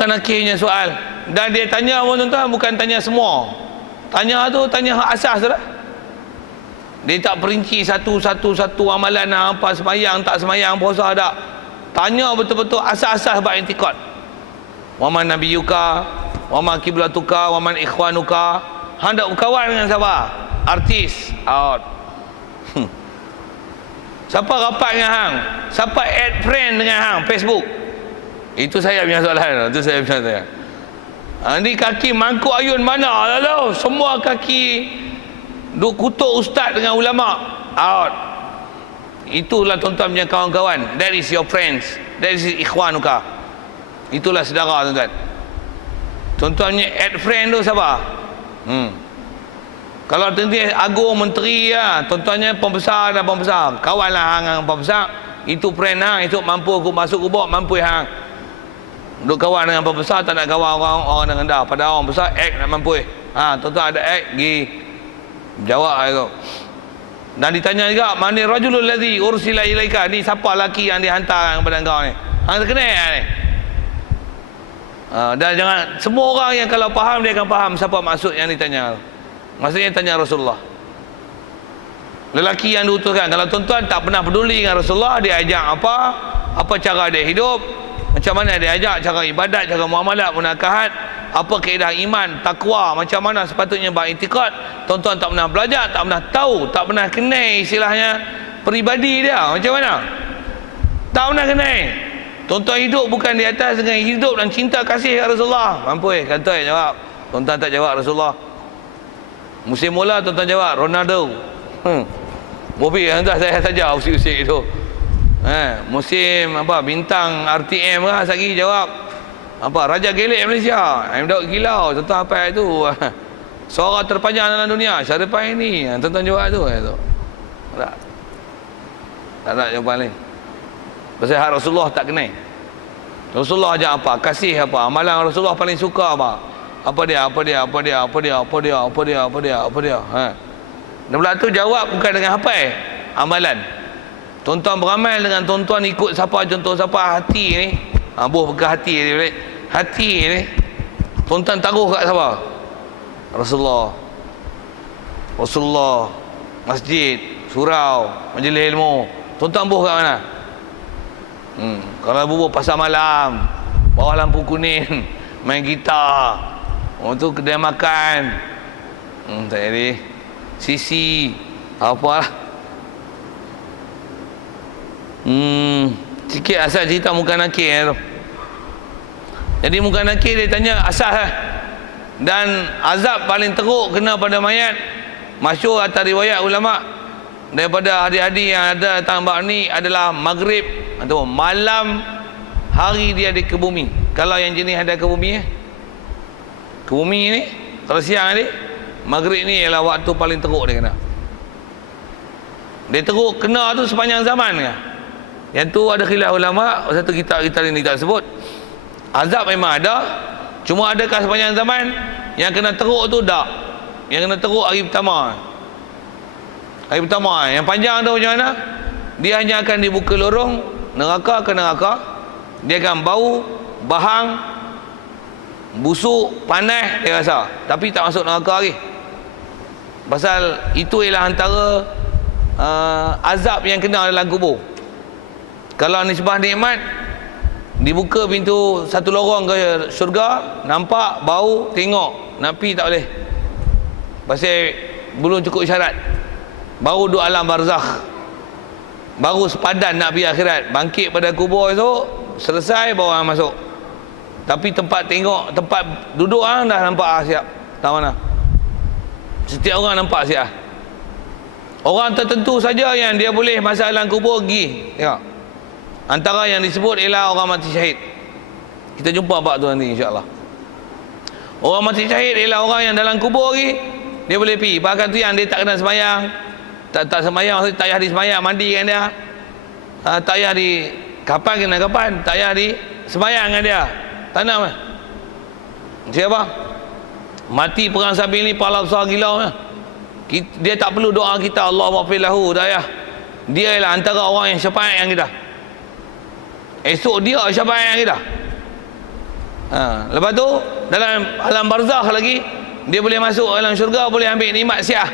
bukan akhirnya soal. Dan dia tanya pun tuan-tuan, bukan tanya semua. Tanya tu, tanya hak asas tu lah. Dia tak perinci satu amalan apa, semayang tak semayang, puasa tak. Tanya betul-betul asas-asas bab i'tikad. Wa man nabiyuka, wa ma kiblatuka, wa man ikhwanuka. Hang dak berkawan dengan siapa? Artis, out. Siapa rapat dengan hang? Siapa add friend dengan hang Facebook? Itu saya punya soalan. Itu saya punya soalan. Ni kaki mangkuk ayun mana lalu? Semua kaki duk kutuk ustaz dengan ulama. Out. Itulah tuan-tuan punya kawan-kawan. That is your friends. That is ikhwanuka. Itulah saudara tuan-tuan. Tuan-tuan punya add friend tu siapa? Kalau Tenteri Agung, Menteri ya, tuan-tuannya pembesar dan pembesar. Kawanlah hang dengan pembesar. Itu friend hang, itu mampu aku masuk kubur, mampu hang. Duk kawan dengan pembesar, tak nak kawan orang yang rendah. Pada orang besar, act nak mampu. Tuan-tuan ada act, pergi jawab itu. Dan ditanya juga, mana rajulul ladzi ursila ilaika? Ni siapa lelaki yang dihantar kepada engkau ni? Hang terkenal ni. Dan jangan, semua orang yang kalau faham, dia akan faham siapa maksud yang ditanya. Maksudnya tanya Rasulullah. Lelaki yang diutuskan. Kalau tuan-tuan tak pernah peduli dengan Rasulullah, dia ajak apa cara dia hidup, macam mana dia ajak cara ibadat, cara muamalat, munakahat, apa kaedah iman, takwa, macam mana sepatutnya beriktikad. Tuan-tuan tak pernah belajar, tak pernah tahu, tak pernah kenal istilahnya peribadi dia macam mana, tak pernah kenal. Tuan-tuan hidup bukan di atas dengan hidup dan cinta kasih Rasulullah. Mampu kata jawab. Tuan-tuan tak jawab Rasulullah. Musim mula tuan-tuan jawab Ronaldo. Mobil entah saya saja usik-usik itu. Musim apa bintang RTM lah lagi jawab. Apa Raja Gelik Malaysia. Daud Gilau, tuan-tuan apa itu? Suara terpanjang dalam dunia Syarifah ini. Tuan-tuan jawab tu. Tak. Tak ada jawapan lain. Pasal Rasulullah tak kenal. Rasulullah ajak apa? Kasih apa? Amalan Rasulullah paling suka apa? Apa dia? Dan pula tu jawab bukan dengan apa amalan. Tuan-tuan beramal dengan tuan-tuan ikut siapa, contoh siapa hati ni. Buah bekas hati ni balik. Hati ni tuan-tuan taruh kat siapa? Rasulullah, masjid, surau, majlis ilmu. Tuan-tuan buah kat mana? Kalau bubuh pasar malam, bawah lampu kuning, main gitar. Tu kedai makan. Tak jadi. Sisi apa? Sikit asal cerita muka nakir tu. Jadi muka nakir dia tanya asal dan azab paling teruk kena pada mayat. Masyhur atas riwayat ulama daripada hadis-hadis yang ada datang bab ni adalah maghrib atau malam hari dia di ke bumi. Kalau yang jenis ada ke bumi ke bumi ni, kalau siang ni maghrib ni ialah waktu paling teruk dia kena. Dia teruk kena tu sepanjang zaman ke? Yang tu ada khilaf ulama. Satu kita ni tak sebut. Azab memang ada, cuma adakah sepanjang zaman? Yang kena teruk tu tak. Yang kena teruk hari pertama. Hari pertama yang panjang tu macam mana? Dia hanya akan dibuka lorong neraka ke neraka. Dia akan bau, bahang, busuk, panas dia rasa, tapi tak masuk neraka lagi. Pasal itu ialah antara azab yang kena dalam kubur. Kalau nisbah nikmat, dibuka pintu satu lorong ke syurga, nampak, bau, tengok, nak pergi tak boleh. Pasal belum cukup syarat. Baru duduk alam barzakh, baru sepadan nak pergi akhirat. Bangkit pada kubur esok, selesai baru orang masuk. Tapi tempat tengok, tempat duduk dah nampak siap. Tak mana? Setiap orang nampak siap. Orang tertentu saja yang dia boleh masuk alam kubur pergi. Tengok. Antara yang disebut ialah orang mati syahid. Kita jumpa bab tu nanti insya-Allah. Orang mati syahid ialah orang yang dalam kubur lagi dia boleh pergi. Bahkan tu yang dia tak kena sembahyang. Tak sembahyang, maksudnya tak payah di sembahyang, mandi dengan dia. Tak payah di kapan kena kapan, tak payah di sembahyang dengan dia. Tak nak mah. Siapa? Mati perang Sabil ni pahala besar gila. Dia tak perlu doa kita Allah maghfir lahu, tak payah. Dia ialah antara orang yang syafaat yang kita. Esok dia syafaat yang kita. Lepas tu dalam alam barzakh lagi, dia boleh masuk alam syurga, boleh ambil nikmat siah.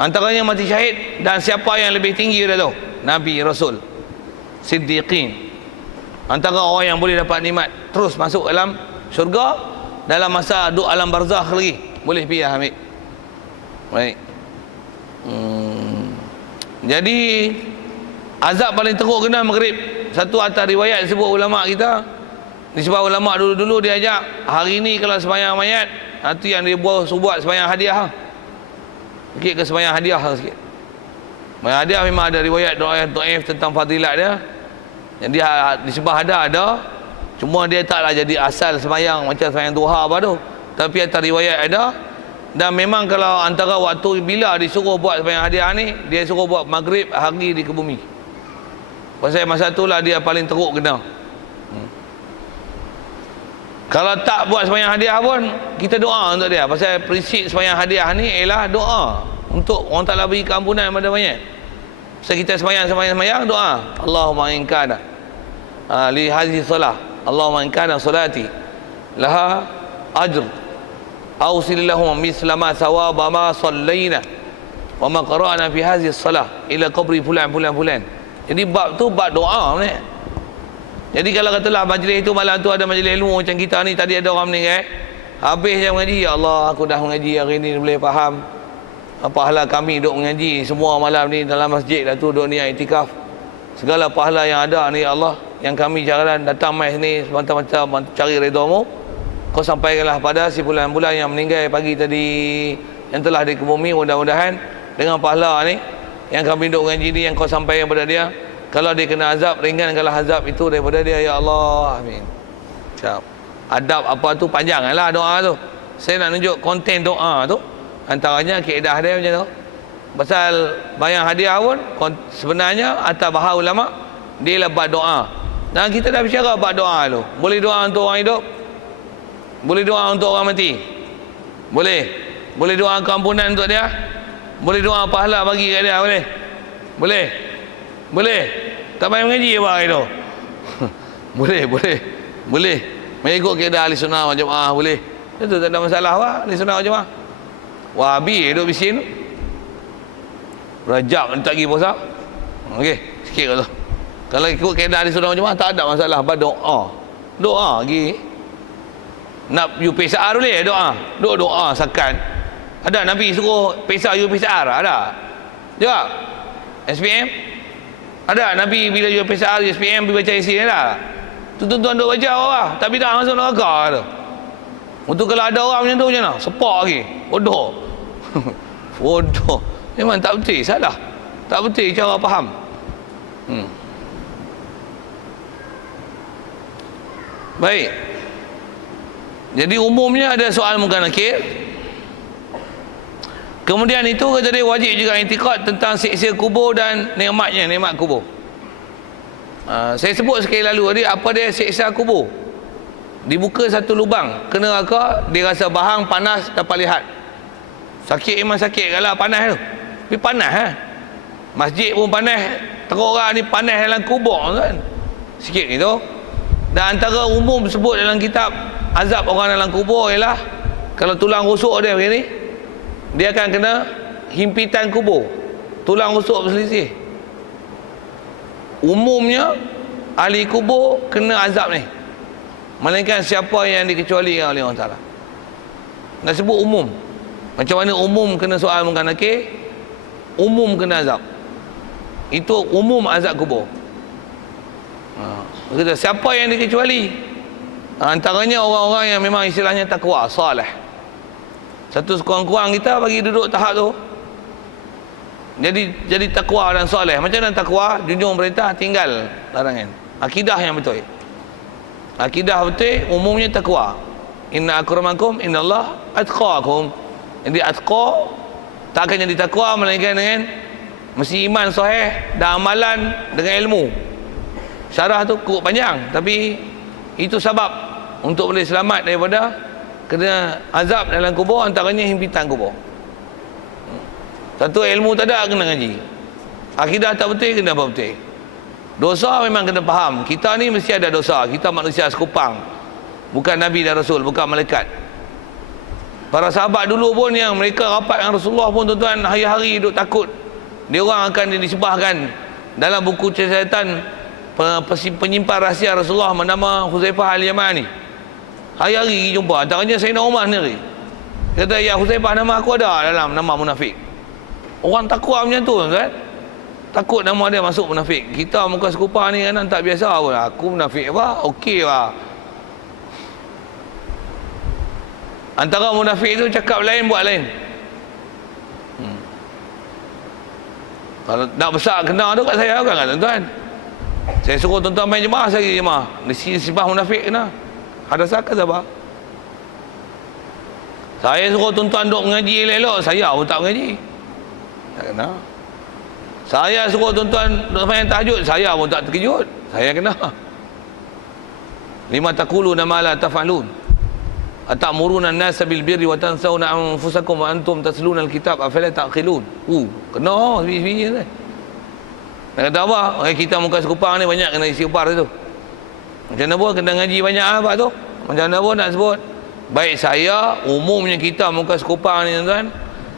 Antaranya mati syahid, dan siapa yang lebih tinggi dah tu? Nabi, Rasul, Siddiqin. Antara orang yang boleh dapat nikmat terus masuk alam syurga, dalam masa duduk alam barzakh lagi boleh pergi ambil. Baik. Jadi azab paling teruk kena maghrib. Satu atas riwayat sebut ulama kita, disebab ulama dulu-dulu dia ajak, hari ni kalau sembahyang mayat, itu yang dia buat sembahyang hadiah. Sikit ke sembahyang hadiah sikit. Sembahyang hadiah memang ada riwayat doa yang dhaif tentang fadilat dia. Jadi disebab ada, cuma dia taklah jadi asal sembahyang macam sembahyang duha apa tu. Tapi atas riwayat ada. Dan memang kalau antara waktu bila disuruh buat sembahyang hadiah ni, dia suruh buat maghrib hari di Kebumi. Pasal masa itulah dia paling teruk kena. Kalau tak buat sembahyang hadiah pun, kita doa untuk dia. Pasal prinsip sembahyang hadiah ni ialah doa untuk orang Ta'ala beri keampunan kepada mayat. Pasal kita sembahyang doa, Allahumma in kana li hadhihi salah, Allahumma in kana salati laha ajr awsil lahum misla ma thawaba ma sallaina wa ma qara'na fi hadhihi salah ila qabri fulan. Jadi bab tu bab doa ni. Jadi kalau katalah majlis itu malam tu ada majlis ilmu macam kita ni, tadi ada orang meninggal, habis je mengaji, ya Allah aku dah mengaji hari ni boleh faham pahala kami duk mengaji semua malam ni dalam masjid dah tu duk niat iktikaf. Segala pahala yang ada ni ya Allah, yang kami jalan datang mai sini semata-mata cari redha-Mu. Kau sampaikanlah pada si bulan-bulan yang meninggal pagi tadi yang telah di Kebumi, mudah-mudahan dengan pahala ni yang kami duk mengaji ni yang Kau sampaikan kepada dia, kalau dia kena azab, ringankanlah azab itu daripada dia ya Allah. Amin. Siap. Adab apa tu panjang lah doa tu. Saya nak tunjuk konten doa tu. Antaranya kaedah dia macam tu. Pasal bayang hadiah pun sebenarnya atas bahasa ulama dia lah bab doa. Dan kita dah bicara bab doa tu. Boleh doa untuk orang hidup, boleh doa untuk orang mati. Boleh doa keampunan untuk dia, boleh doa pahala bagi kat dia. Boleh. Tak payah mengaji apa hari tu. Boleh. Mengikut kaedah ahli sunnah wal jamaah boleh. Itu tak ada masalah apa ahli sunnah wal jamaah. Wahabi duduk bisin Rajab tak pergi puasa. Okey, sikit kat tu. Kalau ikut kaedah ahli sunnah wal jamaah tak ada masalah. Doa lagi. Nak PCR boleh doa. Doa sakan. Ada Nabi suruh PCR PCR ada. Jawab. SPM ada Nabi bila jual PCR SPM pergi baca isi ni lah. Tu tuan-tuan duk baca apa? Tak bidah masuk neraka tu. Untuk kalau ada orang macam tu macam mana? Sepak lagi. Bodoh. Memang tak betul, salah. Tak betul cara faham. Baik. Jadi umumnya ada soal munkar nakir. Kemudian itu kata dia wajib juga i'tikad tentang siksa kubur dan nikmat kubur. Saya sebut sekali lalu tadi apa dia siksa kubur. Dibuka satu lubang ke neraka, dia rasa bahang panas dapat lihat. Sakit memang sakit kalau panas tu. Tapi panas Masjid pun panas, teruk orang ni panas dalam kubur kan. Sikit gitu. Dan antara umum sebut dalam kitab azab orang dalam kubur ialah kalau tulang rusuk dia begini, dia akan kena himpitan kubur, tulang rusuk berselisih. Umumnya ahli kubur kena azab ni, melainkan siapa yang dikecualikan oleh Allah Ta'ala. Nak sebut umum. Macam mana umum kena soal munkar nakir, umum kena azab. Itu umum azab kubur. Kata siapa yang dikecuali, antaranya orang-orang yang memang istilahnya takwa, salih. Satu sekurang-kurang kita bagi duduk tahap tu. Jadi takwa dan soleh. Macam mana takwa? Junjung perintah, tinggal larangan. Akidah yang betul. Akidah betul umumnya takwa. Inna akramakum innallaha atqakum. Jadi atqa tak akan jadi takwa melainkan dengan mesti iman sahih dan amalan dengan ilmu. Syarah tu cukup panjang, tapi itu sebab untuk boleh selamat daripada kena azab dalam kubur, antaranya himpitan kubur. Satu ilmu tak ada kena ngaji. Akidah tak betul kena apa betul. Dosa memang kena faham. Kita ni mesti ada dosa. Kita manusia sekupang. Bukan Nabi dan Rasul, bukan malaikat. Para sahabat dulu pun yang mereka rapat dengan Rasulullah pun tuan-tuan, hari-hari duduk takut dia orang akan disebahkan dalam buku catatan penyimpan rahsia Rasulullah bernama Huzaifah Al-Yamani. Hari-hari jumpa. Antaranya Sayyidina Umar sendiri kata, ya Huzaifah, nama aku ada dalam nama munafik. Orang takut macam tu kan, takut nama dia masuk munafik. Kita muka sekupar ni kan tak biasa pun, aku munafik apa, okey lah. Antara munafik tu cakap lain buat lain. Kalau nak besar kena tu kat saya kan tuan-tuan. Saya suruh tuan-tuan main jemaah, saya pergi jemaah. Sifat munafik kena. Ada sahaja sabar. Saya suruh tuan-tuan duk mengaji elok-elok, saya pun tak mengaji. Tak kena. Saya suruh tuan-tuan duk main tahajud, saya pun tak terkejut. Saya kena. Lima taquluna ma la taf'alun. Atamuruna an-nasa bil birri wa tansawna anfusakum wa antum tasluna al-kitab afala taqilun. Kena biji-biji ni. Nak kata apa? Kita muka sekupang ni banyak kena isi upar tu. Macam mana pun kena ngaji banyak apa tu? Macam mana pun nak sebut. Baik saya, umumnya kita muka sekupang ni tuan-tuan.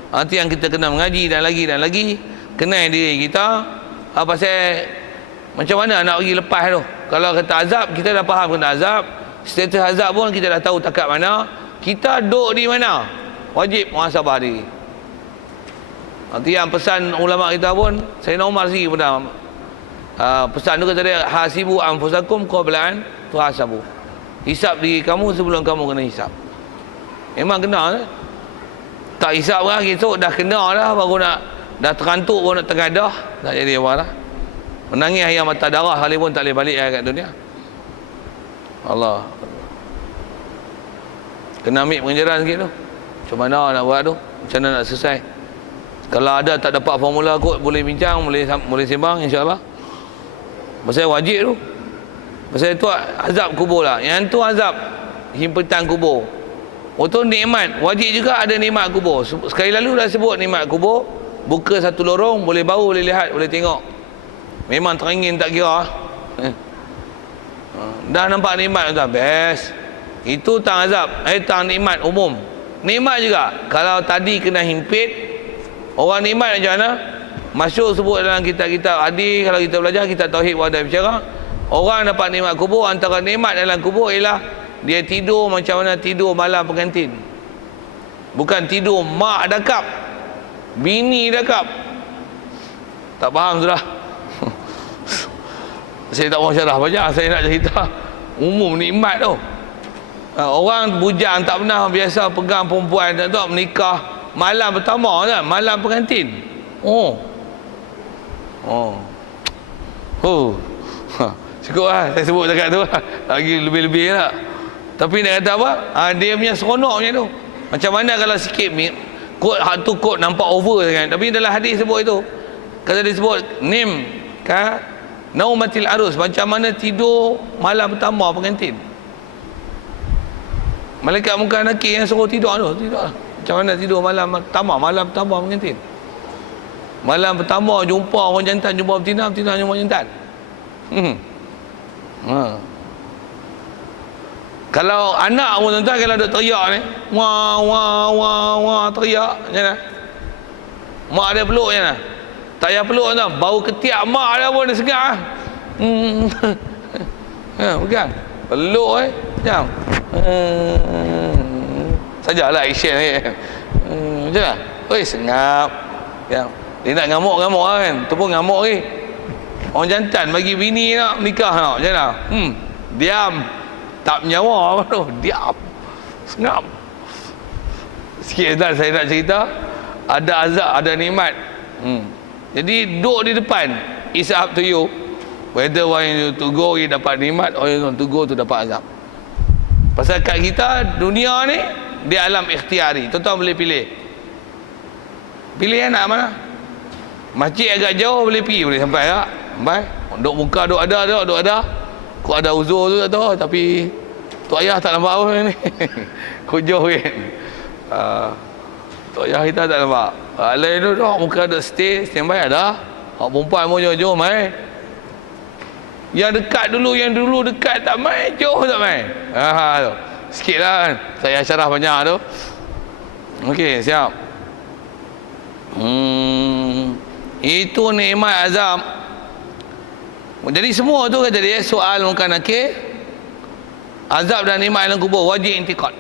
Nanti yang kita kena mengaji dan lagi kenal diri kita. Apa saya macam mana nak pergi lepas tu? Kalau kata azab, kita dah faham kena azab. Status azab pun kita dah tahu takat mana. Kita duduk di mana? Wajib muhasabah diri. Nanti yang pesan ulama kita pun, Sayyidina Umar sendiri pernah pesan tu kata dia, hasibu anfusakum qabla an tuhasabu. Hisap diri kamu sebelum kamu kena hisap. Memang kena kan? Tak hisap kan, esok dah kena dah, baru nak dah terantuk baru nak tengadah, tak jadi apa dah. Menangis air mata darah kali pun tak boleh balik kat dunia. Allah. Kena ambil pengajaran sikit tu. Macam mana nak buat tu? Macam mana nak selesai? Kalau ada tak dapat formula kot, boleh bincang, boleh sembang insya-Allah. Pasal wajib tu. Pasal tu azab kubur lah. Yang tu azab himpitan kubur. Itu nikmat, wajib juga ada nikmat kubur. Sekali lalu dah sebut nikmat kubur. Buka satu lorong, boleh bau, boleh lihat, boleh tengok. Memang teringin tak kira. Dah nampak nikmat tuan, best. Itu tang azab, tang nikmat umum. Nikmat juga. Kalau tadi kena himpit, orang nikmat macam mana? Masuk sebut dalam kitab-kitab hadis, kalau kita belajar kitab tauhid wadah bicara, orang dapat nikmat kubur, antara nikmat dalam kubur ialah dia tidur macam mana tidur malam pengantin. Bukan tidur mak dakap, bini dakap. Tak faham sudah. Saya tak mahu syarah banyak, saya nak cerita umum nikmat tu. Orang bujang tak pernah biasa pegang perempuan tak tahu menikah malam pertama kan, malam pengantin. Cukup lah saya sebut cakap tu lah. Lagi lebih-lebih lah. Tapi nak kata apa? Dia punya seronok macam tu. Macam mana kalau sikit kot hak tu kot nampak over kan. Tapi dalam hadis sebut itu. Kata dia sebut nim ka naumatil arus, macam mana tidur malam pertama pengantin. Malaikat muka nakir yang suruh tidur tu, tidur. Macam mana tidur malam pertama pengantin. Malam pertama jumpa orang jantan jumpa betina, betina jumpa jantan. Kalau anak pun tuan-tuan, kalau duk teriak ni, wah wah wah wah teriak macam mana? Mak dia peluk macam mana? Tak payah peluk tuan, bau ketiak mak dia pun dia segar. Pegang. Peluk macam. Sajalah action ni. Macam mana? Oi, sengap. Ya. Dia nak ngamuk-ngamuk kan. Tu pun ngamuk ni. Orang jantan bagi bini nak nikah nak. Macam mana? Diam. Tak menyawa apa tu. Diam. Sengap. Sikit dah saya nak cerita. Ada azab, ada nikmat. Jadi duduk di depan. It's up to you. Whether one you to go you dapat nikmat, or you to go tu dapat azab. Pasal kat kita dunia ni dia alam ikhtiari. Tuan-tuan boleh pilih. Pilih nak mana? Masjid agak jauh boleh pergi, boleh sampai tak? Sampai. Duk muka duk ada. Kau ada uzur tu tak tahu, tapi tok ayah tak nampak apa ni. Kau jauh kan. Tok ayah kita tak nampak. Lain tu muka duk standby ada. Hak perempuan pun jauh-jauh mai. Yang dulu dekat tak main, jauh tak main. Tu. Sikit lah kan. Saya syarah banyak tu. Okey, siap. Itu nikmat azab. Jadi semua tu kata dia soal munkar nakir, azab dan nikmat alam kubur wajib intikad.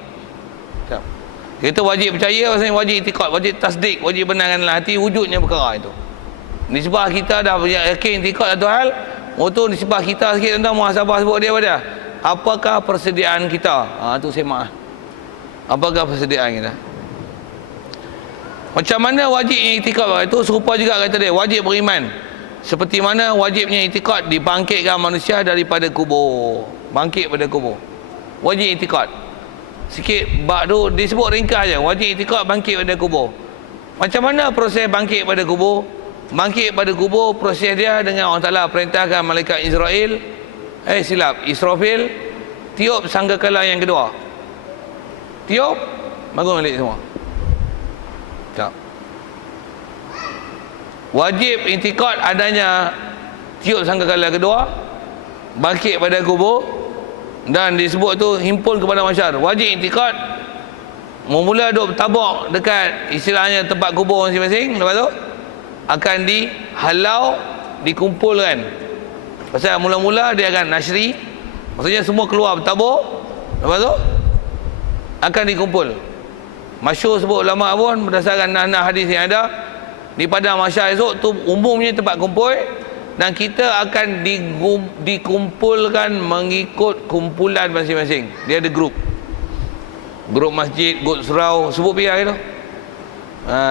Kita wajib percaya, maksudnya wajib intikad, wajib tasdik, wajib benarkan dalam hati wujudnya perkara itu. Nisbah kita dah yakin intikad satu hal, tu nisbah kita sikit tentang muhasabah sebut dia pada apakah persediaan kita. Tu semak. Apakah persediaan kita? Macam mana wajibnya itikad itu serupa juga kata dia wajib beriman. Seperti mana wajibnya itikad dibangkitkan manusia daripada kubur. Bangkit pada kubur. Wajib itikad. Sikit bab tu disebut ringkas je. Wajib itikad bangkit pada kubur. Macam mana proses bangkit pada kubur? Bangkit pada kubur proses dia dengan Allah Taala perintahkan malaikat Israel Israfil tiup sangkakala yang kedua. Tiup, bangun balik semua. Tak. Wajib intikad adanya tiup sangkakala kedua, bangkit pada kubur, dan disebut tu himpun kepada masyar. Wajib intikad mula duk bertabak dekat istilahnya tempat kubur masing-masing, lepas tu akan dihalau, dikumpulkan. Pasal mula-mula dia akan nasyri, maksudnya semua keluar bertabur, lepas tu akan dikumpul. Masyhur sebut ulama pun berdasarkan nah hadis yang ada di padang mahsyar esok tu umumnya tempat kumpul, dan kita akan dikumpulkan mengikut kumpulan masing-masing. Dia ada grup masjid, grup surau, sebut biar itu.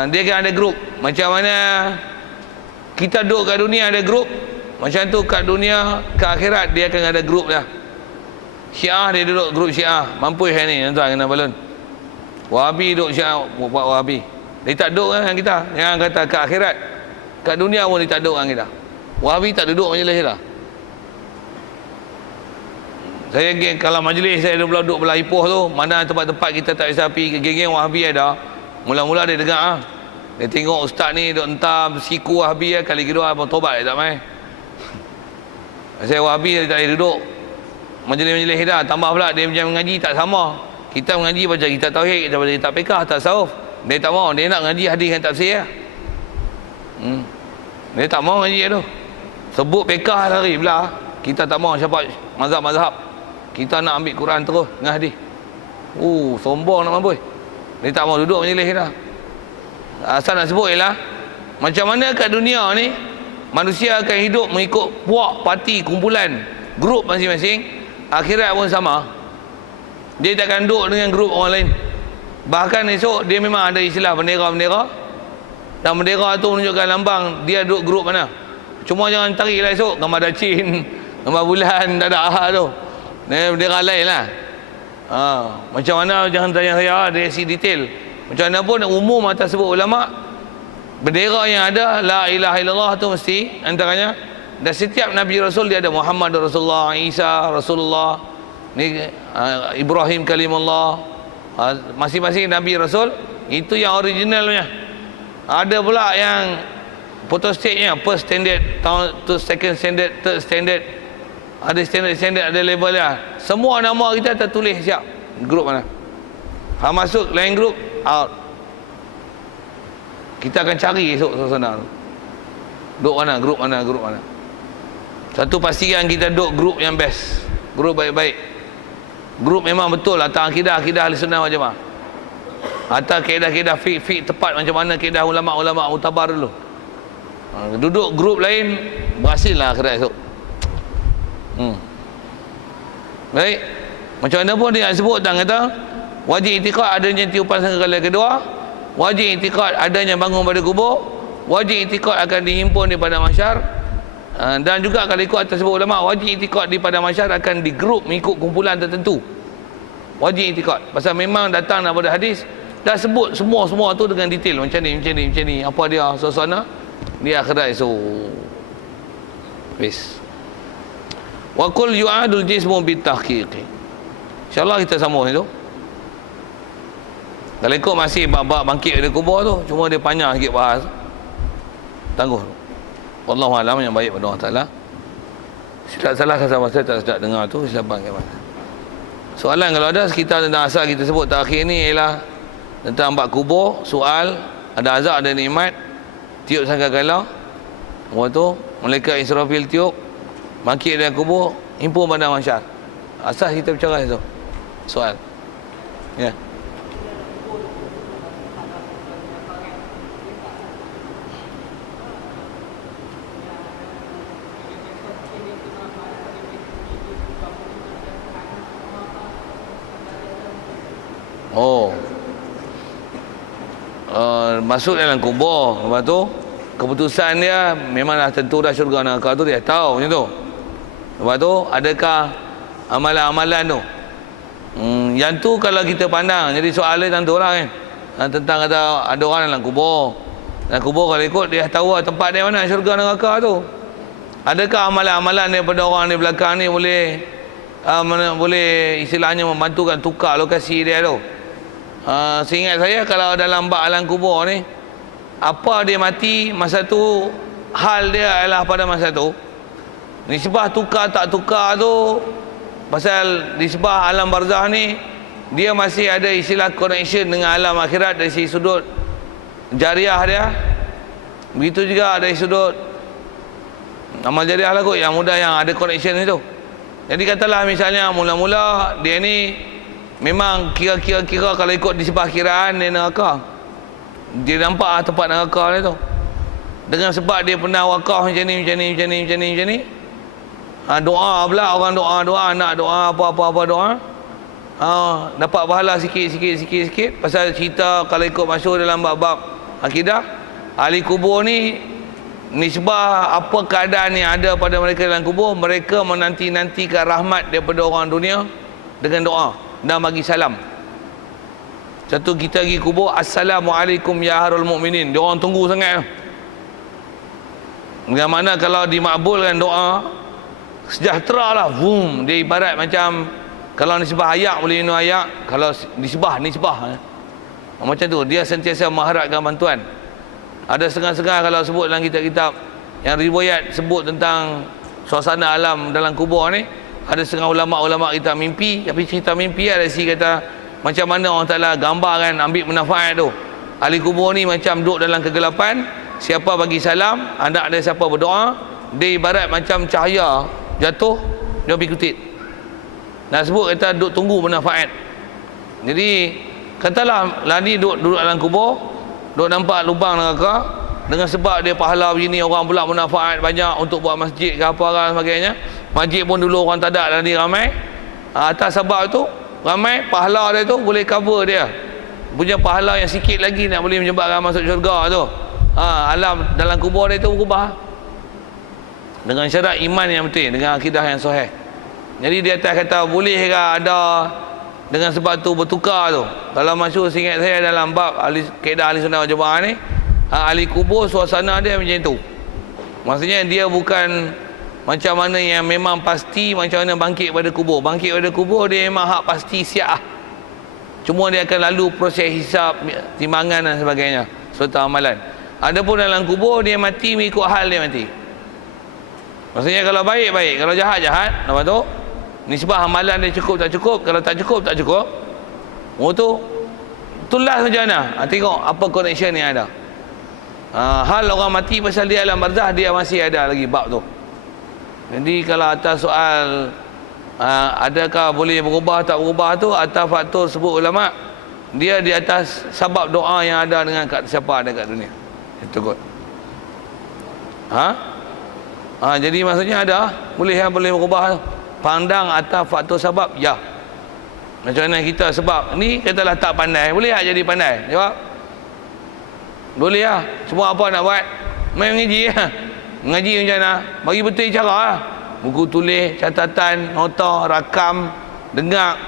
Dia akan ada grup. Macam mana kita duduk kat dunia ada grup, macam tu kat dunia ke akhirat dia akan ada grup dah. Syiah dia duduk grup Syiah, mampu yang ni tuan kena balon. Wahabi duduk Syiah buat Wahabi. Dia tak duduk dengan kita. Yang kata ke akhirat, kat dunia pun dia tak duduk dengan kita. Wahabi tak duduk majlis dah. Saya kalau majlis saya duduk belah Ipoh tu, mana tempat-tempat kita tak bisa pergi, geng-geng Wahabi ada. Mula-mula dia dengar dia tengok ustaz ni duk entam siku Wahabi kali kedua apa tobat dia tak mai. Saya Wahabi dia tak boleh duduk majlis-majlis dah. Tambah pula dia macam mengaji tak sama. Kita mengaji baca kitab tauhid, kita baca kitab fiqh, tasawuf. Dia tak mau, dia nak mengaji hadis dengan tafsir. Dia tak mau mengaji tu. Sebut fiqh lari belah. Kita tak mau siapa mazhab-mazhab. Kita nak ambil Quran terus dengan hadis. Sombong nak mampu. Dia tak mau duduk majlis dah. Asal nak sebut ialah macam mana kat dunia ni manusia akan hidup mengikut puak, parti, kumpulan, grup masing-masing. Akhirat pun sama. Dia takkan duduk dengan grup orang lain. Bahkan esok dia memang ada istilah bendera-bendera, dan bendera tu menunjukkan lambang dia duduk grup mana. Cuma jangan tarik lah esok gambar dacin, gambar bulan, tak ada tu. Bendera lain lah. Macam mana jangan tanya saya dari si detail. Macam mana pun umum atas sebut ulama, bendera yang ada la ilaha illallah tu mesti antaranya. Dan setiap Nabi Rasul dia ada Muhammad Rasulullah, Isa Rasulullah, ni Ibrahim Kalimullah. Masing-masing Nabi Rasul itu yang originalnya. Ada pula yang photostate-nya, first standard, second standard, third standard. Ada standard, ada level dia. Semua nama kita tertulis siap. Grup mana? Masuk lain grup, out. Kita akan cari esok suasana tu. Duk mana, grup mana, grup mana. Satu pastikan kita duk grup yang best. Grup baik-baik. Grup memang betul atas akidah ahli sunnah wal jamaah. Atas kaedah-kaedah fiqh tepat macam mana kaedah ulama-ulama mutabar dulu. Duduk grup lain berhasil lah akhirat esok. Baik. Macam mana pun dia sebut dan kata wajib itikad adanya tiupan sangkakala kedua, wajib itikad adanya bangun pada kubur, wajib itikad akan dihimpun di padang mahsyar, dan juga kalau ikut atas sebut ulama wajib itikad di padang mahsyar akan digrup mengikut kumpulan tertentu. Wajib itikad pasal memang datang daripada hadis dah sebut semua tu dengan detail macam ni apa dia suasana di akhirat esok. Wa qul yu'adul jismu bitahqiqi. InsyaAllah kita sambung itu. Kalau ikut masih bab bangkit dari kubur tu, cuma dia panjang sikit bahas. Tangguh. Wallahu alam yang baik pada Allah Taala. Tak salah sama saya tak dengar tu silapan ke mana. Soalan kalau ada sekitar tentang asal kita sebut terakhir ni ialah tentang bab kubur. Soal, ada azab, ada nikmat, tiup sangkakala. Lepas tu malaikat Israfil tiup, bangkit dari kubur, himpun pada mahsyar. Asas kita bercakap itu. Soal. Ya. Oh, masuk dalam kubur. Lepas tu keputusan dia memanglah tentu dah syurga neraka tu dia tahu macam tu. Lepas tu adakah amalan-amalan tu? Yang tu kalau kita pandang, jadi soalan tentulah kan, tentang kata ada orang dalam kubur. Dalam kubur kalau ikut dia tahu tempat dia mana syurga neraka tu. Adakah amalan-amalan daripada orang di belakang ni boleh boleh istilahnya membantukan tukar lokasi dia tu? Seingat saya kalau dalam bab alam kubur ni, apa dia mati masa tu, hal dia adalah pada masa tu. Nisbah tukar tak tukar tu, pasal nisbah alam barzah ni dia masih ada istilah connection dengan alam akhirat dari segi sudut jariah dia. Begitu juga dari sudut amal jariah lah kot, yang mudah yang ada connection itu. Jadi katalah misalnya mula-mula dia ni memang kira kalau ikut di sebelah kiraan dia neraka. Dia nampak tempat neraka dia tu. Dengan sebab dia pernah wakaf macam ni. Doa pula, orang doa, nak doa apa doa. Dapat pahala sikit. Pasal cerita kalau ikut masuk dalam bab-bab akidah, ahli kubur ni nisbah apa keadaan yang ada pada mereka dalam kubur, mereka menanti-nantikan rahmat daripada orang dunia dengan doa dan bagi salam. Satu kita pergi kubur, Assalamualaikum ya harul mu'minin, dia orang tunggu sangat. Dengan mana kalau dimakbulkan doa, sejahtera lah, boom. Dia ibarat macam kalau nisbah ayak boleh minum ayak, kalau nisbah macam tu, dia sentiasa mengharapkan bantuan. Ada setengah-setengah kalau sebut dalam kitab-kitab yang riwayat sebut tentang suasana alam dalam kubur ni, ada setengah ulama' kita mimpi, tapi cerita mimpi ada si kata macam mana Allah Ta'ala gambarkan ambil manfaat tu. Ahli kubur ni macam duduk dalam kegelapan, siapa bagi salam, anak dia siapa berdoa, dia ibarat macam cahaya jatuh, dia pergi kutit. Nak sebut kata duduk tunggu manfaat. Jadi katalah lani duduk dalam kubur, duduk nampak lubang neraka, dengan sebab dia pahala begini, orang pula manfaat banyak untuk buat masjid ke apa dan sebagainya. Masjid pun dulu orang tak ada, dan ni ramai. Atas sebab tu ramai, pahala dia tu boleh cover dia punya pahala yang sikit lagi nak boleh menyebabkan masuk syurga tu. Alam dalam kubur dia tu berubah dengan syarat iman yang betul, dengan akidah yang sahih. Jadi dia atas kata boleh ke ada dengan sebab tu bertukar tu. Kalau masuk seingat saya dalam bab kaedah ahli sunnah wal jamaah ni, ahli kubur suasana dia macam tu. Maksudnya dia bukan macam mana yang memang pasti macam mana bangkit pada kubur. Bangkit pada kubur dia memang hak pasti siap. Cuma dia akan lalu proses hisap, timbangan dan sebagainya serta amalan. Adapun dalam kubur dia mati mengikut hal dia mati. Maksudnya kalau baik, kalau jahat. Lepas tu nisbah amalan dia cukup tak cukup. Kalau tak cukup. Tu last macam mana? Tengok apa connection yang ada. Hal orang mati pasal dia alam barzah, dia masih ada lagi bab tu. Jadi kalau atas soal adakah boleh berubah tak berubah tu, atas faktor sebut ulama, dia di atas sebab doa yang ada dengan siapa ada kat dunia. Itu kot. Jadi maksudnya ada boleh berubah. Pandang atas faktor sebab, ya. Macam mana kita sebab ni katalah tak pandai, boleh tak jadi pandai? Jawab. Boleh lah. Semua apa nak buat? Main mengaji lah. Mengaji macam mana? Bagi betul cara lah. Buku tulis, catatan, nota, rakam, dengar.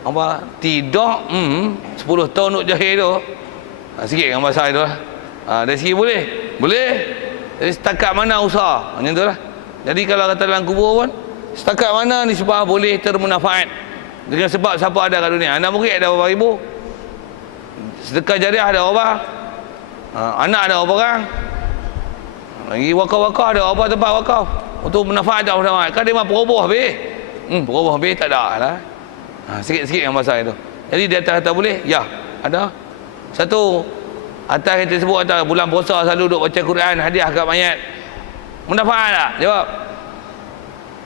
Apa? Tidak. 10 tahun untuk jahil tu. Sikit kan bahasa itu lah. Dari segi boleh? Boleh. Jadi setakat mana usaha? Macam tu lah. Jadi kalau kata dalam kubur pun, setakat mana nisbah boleh termanfaat. Dengan sebab siapa ada kat dunia. Anak murid ada berapa ribu. Sedekah jariah ada berapa. Anak ada berapa orang. Lagi wakaf-wakaf ada berapa tempat wakaf. untuk manfaat dah mayat. Kan dia mah peroboh habis. Peroboh habis tak ada lah. Sikit-sikit yang pasal itu. Jadi di atas kata boleh? Ya, ada. Satu, atas kita sebut atas bulan puasa selalu duduk baca Quran, hadiah kat mayat. Manfaat tak? Jawab.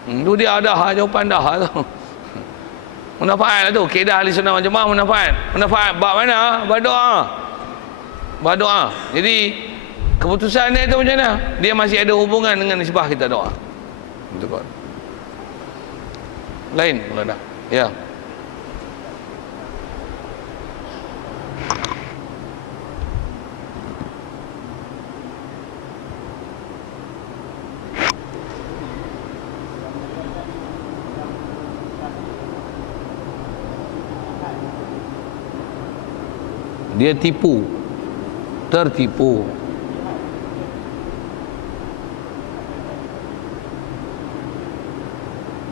Tu dia dah, jawapan dah tu. Manfaat lah tu. Kaedah ahli sunnah wal jamaah manfaat. Manfaat bab mana? Bab doa. Bab doa. Jadi keputusan dia tu macam mana? Dia masih ada hubungan dengan nisbah kita doa. Betul kan? Lain kalau dah. Ya. Dia tipu, tertipu.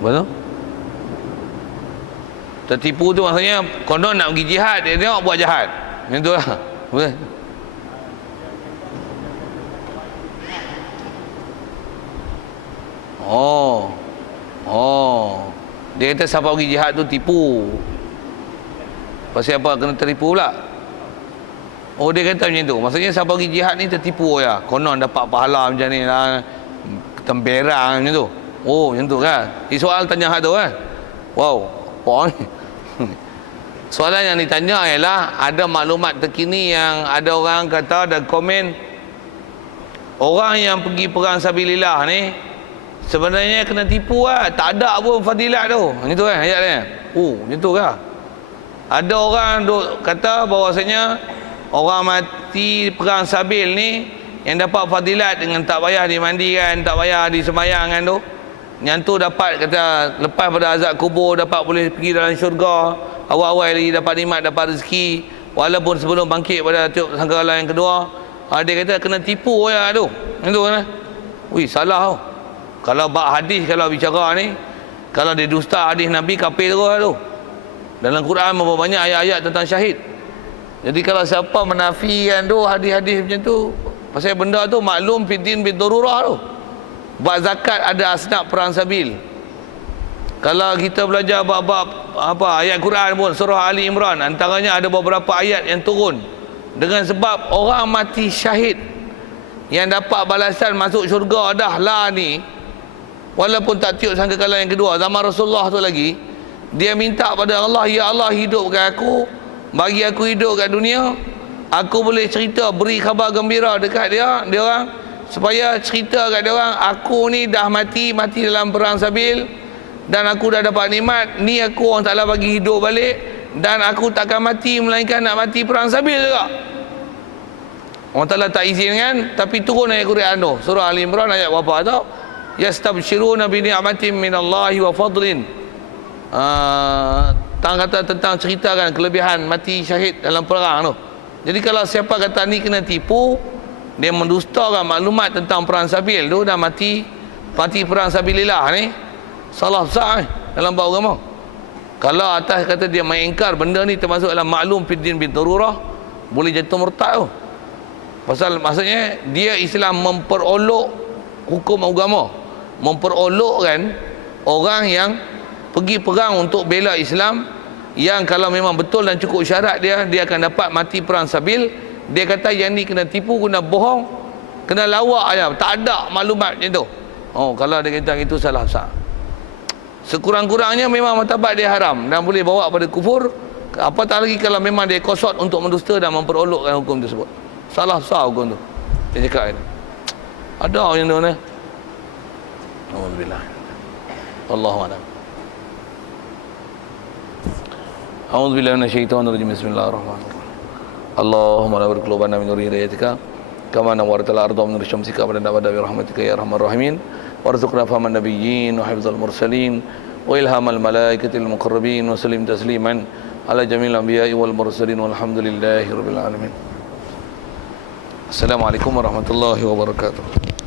Betul? Tertipu tu maksudnya konon nak pergi jihad, dia tengok buat jahat. Macam tu lah. Betul? Dia kata siapa pergi jihad tu tipu. Pasal apa kena tertipu pula? Dia kata macam tu. Maksudnya siapa pergi jihad ni tertipu ya. Konon dapat pahala macam ni lah. Temberang macam tu. Macam tu kan. Soal tanya hak tu kan. Wow. Apa ni? Soalan yang ditanya ialah ada maklumat terkini yang ada orang kata ada komen orang yang pergi perang sabilillah ni sebenarnya kena tipu lah. Tak ada pun fadilat tu. Macam tu kan ayat dia. Macam tu kan. Ada orang duk kata bahawasanya orang mati perang sabil ni yang dapat fadilat dengan tak payah dimandikan, tak payah disembahyangkan tu. Yang tu dapat kata lepas pada azab kubur dapat boleh pergi dalam syurga. Awal-awal lagi dapat nikmat, dapat rezeki. Walaupun sebelum bangkit pada tiup sangkala yang kedua. Dia kata kena tipu ya tu. Macam tu kan. Salah tau. Kalau bab hadis kalau bicara ni, kalau dia dusta hadis Nabi kafir terus tu. Dalam Quran berapa banyak ayat-ayat tentang syahid. Jadi kalau siapa menafikan tu hadis-hadis macam tu, pasal benda tu maklum fiddin bidururah tu. Bab zakat ada asnaf perang sabil. Kalau kita belajar bab-bab ayat Quran pun surah Ali Imran, antaranya ada beberapa ayat yang turun dengan sebab orang mati syahid yang dapat balasan masuk syurga dah lah ni, walaupun tak tiup sangkakala yang kedua zaman Rasulullah tu lagi, dia minta pada Allah, ya Allah hidupkan aku, bagi aku hidup kat dunia, aku boleh cerita, beri khabar gembira dekat dia orang, supaya cerita kat dia orang, aku ni dah mati dalam perang sabil dan aku dah dapat nikmat ni, aku orang Ta'ala bagi hidup balik dan aku takkan mati melainkan nak mati perang sabil juga. Orang Ta'ala tak izinkan, tapi turun ayat Quran tu surah Ali Imran ayat berapa tau, yastabshiruna bi ni'matin minallahi wa fadlin. Kata tentang ceritakan kelebihan mati syahid dalam perang tu. Jadi kalau siapa kata ni kena tipu, dia mendustakan maklumat tentang perang sabil tu dan mati perang sabilillah ni, salah besar dalam bab agama. Kalau atas kata dia mengingkar benda ni termasuk dalam maklum fiddin bidururah, boleh jatuh murtad tu. Pasal maksudnya dia Islam memperolok hukum agama, memperolokkan orang yang pergi perang untuk bela Islam, yang kalau memang betul dan cukup syarat dia akan dapat mati perang sabil. Dia kata yang ni kena tipu, kena bohong, kena lawak aja, tak ada maklumat macam tu. Kalau dia kata itu salah besar. Sekurang-kurangnya memang martabat dia haram dan boleh bawa pada kufur. Apatah lagi kalau memang dia kosot untuk mendusta dan memperolokkan hukum tersebut. Salah besar hukum tu. Dia cakap ini. Ada macam tu ni. Alhamdulillah. Allahu a'lam. A'udzubillahi minasyaitonirrajim. Bismillahirrahmanirrahim. Allahumma nawwir qulubana min nuri hidayatika kama nawwartal arda min nuri syamsika wa lana bi rahmatika ya arhamar rahimin. Warzuqna fahaman nabiyyin wa hifdzal mursalin wa ilhamal malaikatil muqarrabin wa sallim tasliman ala jamil anbiya'i wal mursalin walhamdulillahi rabbil alamin. Assalamualaikum warahmatullahi wabarakatuh.